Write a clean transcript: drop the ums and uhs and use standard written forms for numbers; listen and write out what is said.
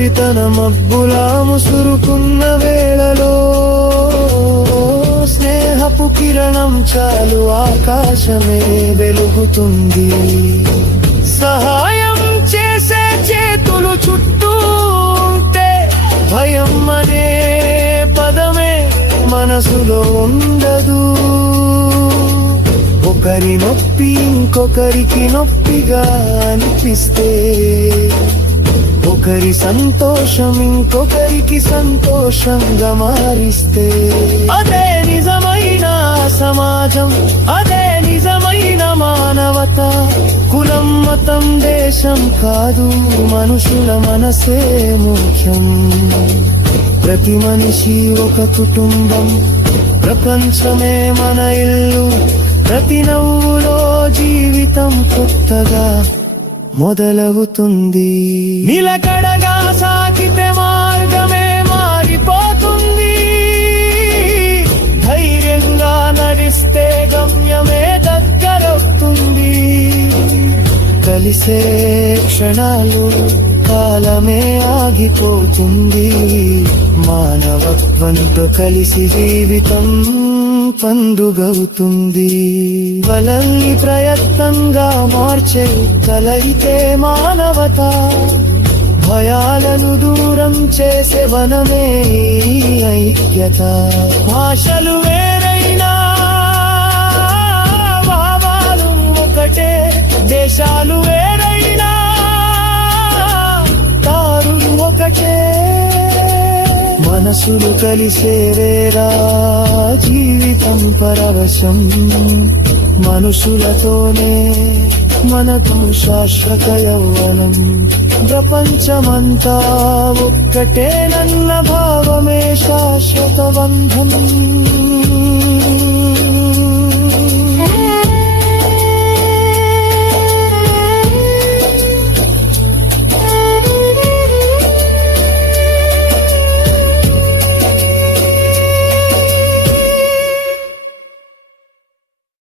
ఒంటరితన మబ్బులా ముసురుకున్న వేళలో స్నేహపు కిరణం చాలు ఆకాశమే వెలుగుతుంది. సహాయం చేసే చేతులు చుట్టూ ఉంటే భయం అనే పదమే మనసులో ఉండదు. ఒకరి నొప్పి ఇంకొకరికి నొప్పిగా అనిపిస్తే, ఒకరి సంతోషం ఇంకొకరికి సంతోషంగా మారిస్తే, అదే నిజమైన సమాజం, అదే నిజమైన మానవత. కులం మతం దేశం కాదు, మనుషుల మనసే ముఖ్యం. ప్రతి మనిషి ఒక కుటుంబం, ప్రపంచమే మన ఇల్లు. ప్రతి నవ్వులో జీవితం కొత్తగా మొదలవుతుంది. నిలకడగా సాగితే మార్గమే మారిపోతుంది. ధైర్యంగా నడిస్తే గమ్యమే దగ్గరవుతుంది. కలిసే క్షణాలు కాలమే ఆగిపోతుంది. మానవత్వంతో కలిసి జీవితం పండుగవుతుంది. వలల్ని ప్రయత్నంగా మార్చే కలయితే మానవత. భయాలను దూరం చేసే వనమే ఐక్యత. భాషలు వేరైనా భావాలు ఒకటే, దేశాలు వేరైనా దారులు ఒకటే. మనసులు కలిసేవేరా జీవితం పరవశం. మనుషులతోనే మనకు శాశ్వత యౌవనం. ప్రపంచమంతా ఒక్కటేనన్న భావమే శాశ్వత బంధం.